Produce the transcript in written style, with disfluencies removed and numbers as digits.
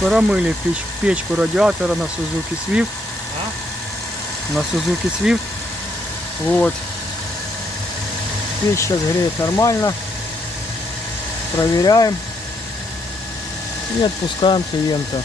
Промыли печку радиатора на Suzuki Swift. На Suzuki Swift. Вот. Печь сейчас греет нормально. Проверяем. И отпускаем клиента.